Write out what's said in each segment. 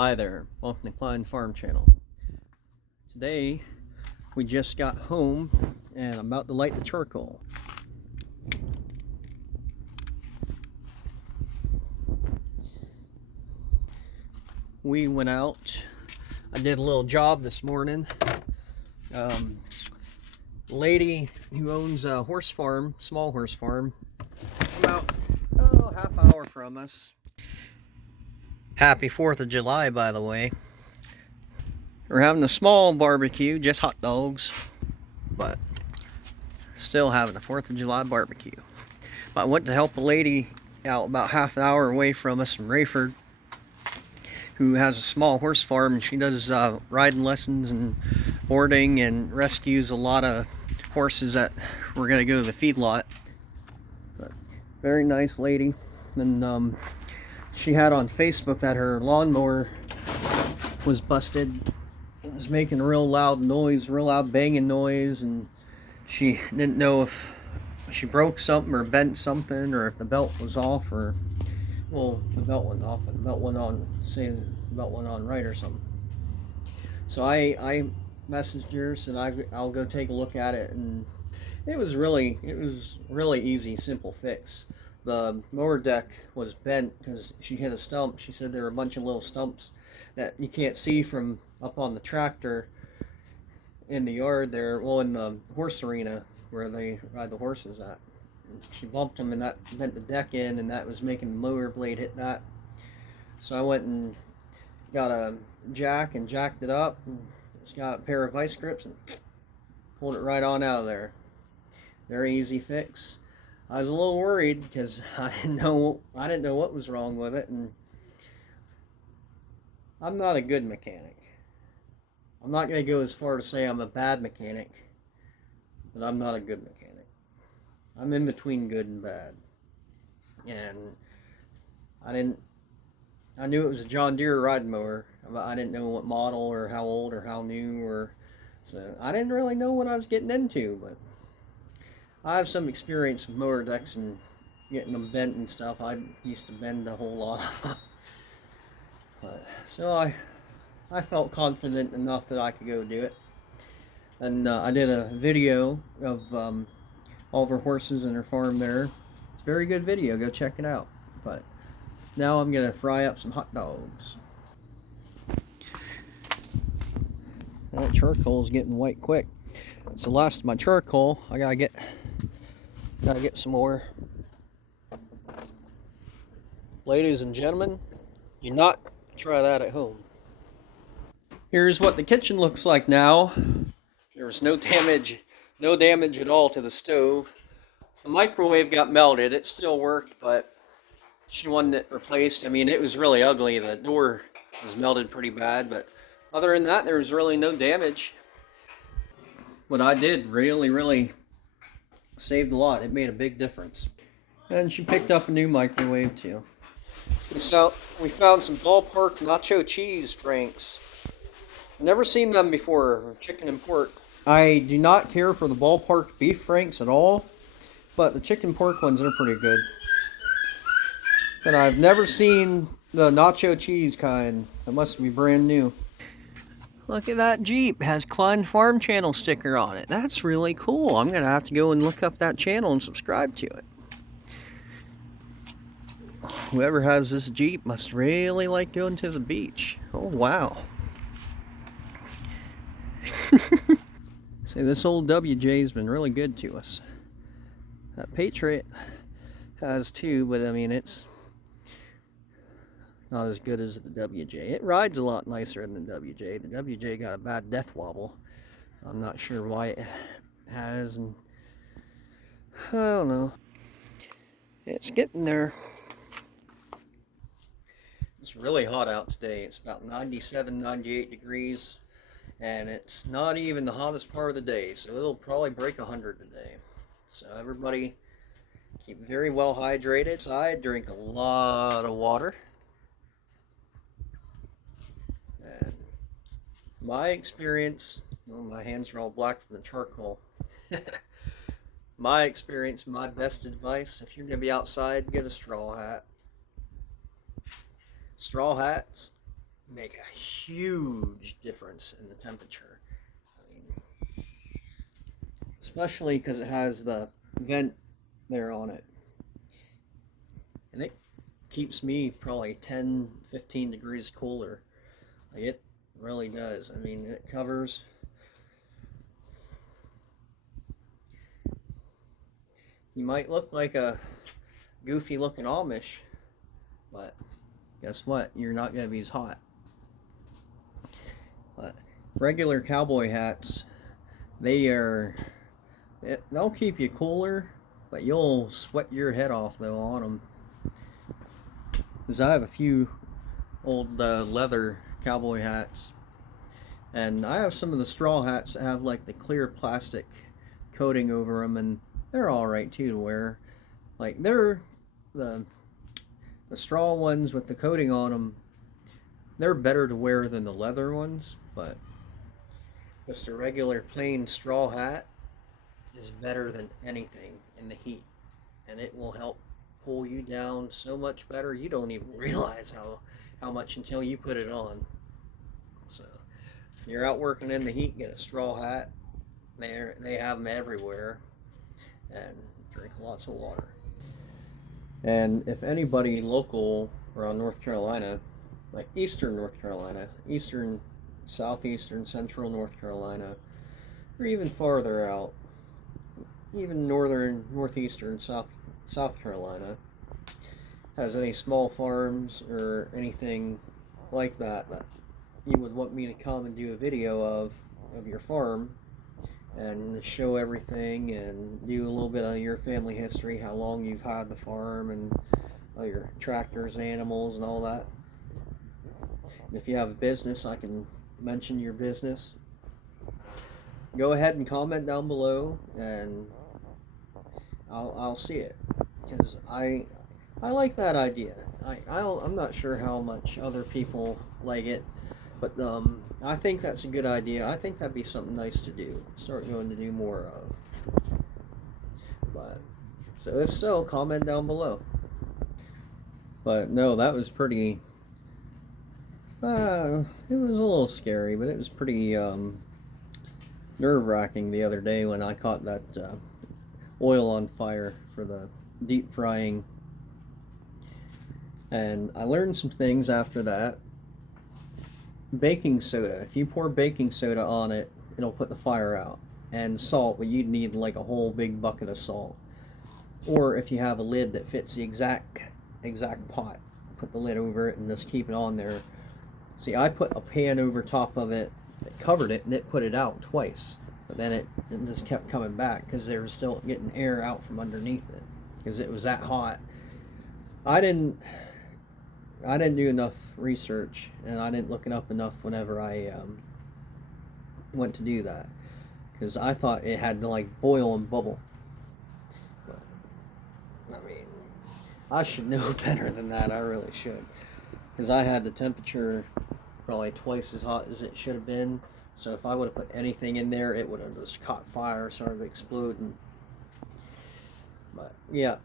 Hi there, welcome to Klein Farm Channel. Today we just got home and I'm about to light the charcoal. We went out, I did a little job this morning. Lady who owns a horse farm, small horse farm, about half hour from us. Happy 4th of July, by the way. We're having a small barbecue, just hot dogs, but still having a 4th of July barbecue. But I went to help a lady out about half an hour away from us in Rayford, who has a small horse farm, and she does riding lessons and boarding and rescues a lot of horses that we're going to go to the feedlot. But very nice lady. And she had on Facebook that her lawnmower was busted. It was making a real loud noise, real loud banging noise, and she didn't know if she broke something or bent something, or if the belt was off, or well, the belt went off and the belt went on, saying the belt went on right or something. So I messaged her, said I'll go take a look at it, and it was really easy, simple fix. The mower deck was bent because she hit a stump. She said there were a bunch of little stumps that you can't see from up on the tractor in the yard there, well, in the horse arena where they ride the horses at. And she bumped them, and that bent the deck in, and that was making the mower blade hit that. So I went and got a jack and jacked it up, and it's got a pair of vice grips and pulled it right on out of there. Very easy fix. I was a little worried because I didn't know what was wrong with it, and I'm not a good mechanic. I'm not going to go as far to say I'm a bad mechanic, but I'm not a good mechanic. I'm in between good and bad. And I knew it was a John Deere riding mower. I didn't know what model or how old or how new, or so I didn't really know what I was getting into, but I have some experience with mower decks and getting them bent and stuff. I used to bend a whole lot. So I felt confident enough that I could go do it. And I did a video of all of her horses and her farm there. It's a very good video, go check it out. But now I'm gonna fry up some hot dogs. That charcoal's getting white quick. It's the last of my charcoal. I gotta get some more. Ladies and gentlemen, do not try that at home. Here's what the kitchen looks like now. There was no damage at all to the stove. The microwave got melted. It still worked, but she wanted it replaced. I mean, it was really ugly. The door was melted pretty bad, but other than that, there was really no damage. What I did really saved a lot. It made a big difference. And she picked up a new microwave too. We found some ballpark nacho cheese franks. Never seen them before, chicken and pork. I do not care for the ballpark beef franks at all, but the chicken pork ones are pretty good. And I've never seen the nacho cheese kind. That must be brand new. Look at that Jeep. It has Klein Farm Channel sticker on it. That's really cool. I'm going to have to go and look up that channel and subscribe to it. Whoever has this Jeep must really like going to the beach. Oh, wow. See, this old WJ's been really good to us. That Patriot has too, but I mean, it's not as good as the WJ. It rides a lot nicer than the WJ. The WJ got a bad death wobble. I'm not sure why it has, and I don't know. It's getting there. It's really hot out today. It's about 97, 98 degrees. And it's not even the hottest part of the day, so it'll probably break 100 today. So everybody keep very well hydrated. I drink a lot of water. And my experience, well, my hands are all black from the charcoal. My experience, my best advice, if you're going to be outside, get a straw hat. Straw hats make a huge difference in the temperature. I mean, especially because it has the vent there on it. And it keeps me probably 10, 15 degrees cooler. Like it really does. I mean, it covers. You might look like a goofy looking Amish, but guess what? You're not going to be as hot. But regular cowboy hats, they'll keep you cooler, but you'll sweat your head off though on them. Because I have a few old leather cowboy hats, and I have some of the straw hats that have like the clear plastic coating over them, and they're all right too to wear. Like they're the straw ones with the coating on them. They're better to wear than the leather ones, but just a regular plain straw hat is better than anything in the heat, and it will help cool you down so much better. You don't even realize how much until you put it on. So if you're out working in the heat, get a straw hat. They have them everywhere, and drink lots of water. And if anybody local around North Carolina, like eastern North Carolina, eastern, southeastern, central North Carolina, or even farther out, even northern, northeastern, South Carolina, has any small farms or anything like that that you would want me to come and do a video of your farm and show everything and do a little bit of your family history, how long you've had the farm, and all your tractors, animals, and all that. If you have a business, I can mention your business. Go ahead and comment down below, and I'll see it, because I like that idea. I'm not sure how much other people like it, but I think that's a good idea. I think that'd be something nice to do. Start going to do more of. But so if so, comment down below. But no, that was pretty. It was a little scary, but it was pretty nerve-wracking the other day when I caught that oil on fire for the deep frying. And I learned some things after that. Baking soda. If you pour baking soda on it, it'll put the fire out. And salt, well, you'd need like a whole big bucket of salt. Or if you have a lid that fits the exact pot, put the lid over it and just keep it on there. See, I put a pan over top of it that covered it, and it put it out twice. But then it just kept coming back because they were still getting air out from underneath it because it was that hot. I didn't do enough research, and I didn't look it up enough whenever I went to do that, because I thought it had to like boil and bubble. But I mean, I should know better than that. I really should, because I had the temperature probably twice as hot as it should have been. So if I would have put anything in there, it would have just caught fire, started exploding. But yeah,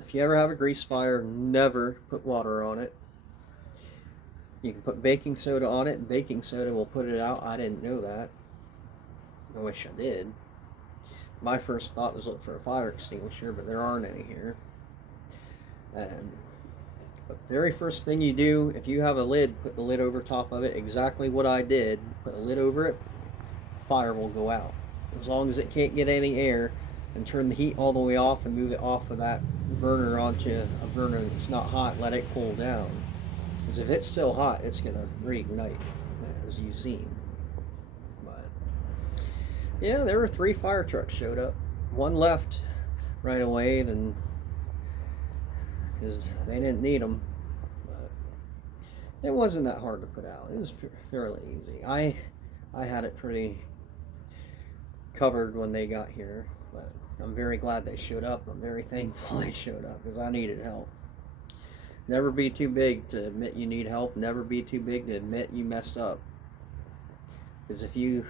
if you ever have a grease fire, never put water on it. You can put baking soda on it, and baking soda will put it out. I didn't know that. I wish I did. My first thought was look for a fire extinguisher, but there aren't any here. And the very first thing you do, if you have a lid, put the lid over top of it. Exactly what I did. Put a lid over it, fire will go out. As long as it can't get any air, and turn the heat all the way off and move it off of that burner onto a burner that's not hot. Let it cool down. Because if it's still hot, it's going to reignite, as you've seen. But yeah, there were 3 fire trucks showed up. One left right away, then because they didn't need them. But it wasn't that hard to put out. It was fairly easy. I had it pretty covered when they got here, but I'm very glad they showed up. I'm very thankful they showed up because I needed help. Never be too big to admit you need help. Never be too big to admit you messed up. Because if you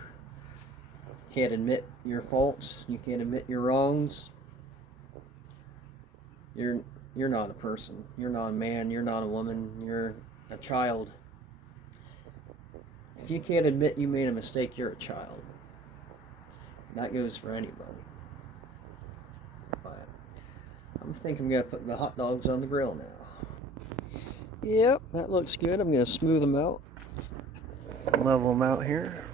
can't admit your faults, you can't admit your wrongs, you're not a person. You're not a man. You're not a woman. You're a child. If you can't admit you made a mistake, you're a child. That goes for anybody. But I'm thinking I'm going to put the hot dogs on the grill now. Yep, that looks good. I'm going to smooth them out. Level them out here.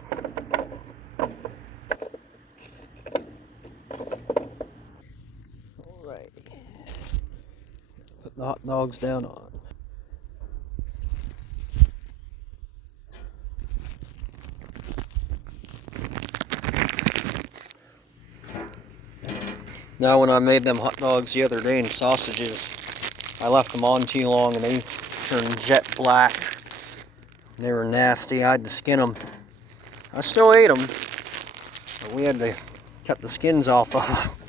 Alright. Put the hot dogs down on. Now when I made them hot dogs the other day and sausages, I left them on too long and they turned jet black. They were nasty. I had to skin them. I still ate them, but we had to cut the skins off of them.